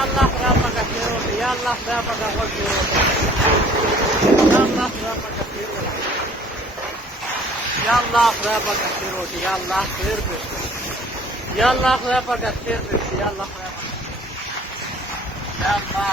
يلا ربك كثير، يلا ربك غفير، يلا ربك كثير، يلا ربك كثير، يلا خير بس، يلا ربك كثير بس، يلا ربك، يلا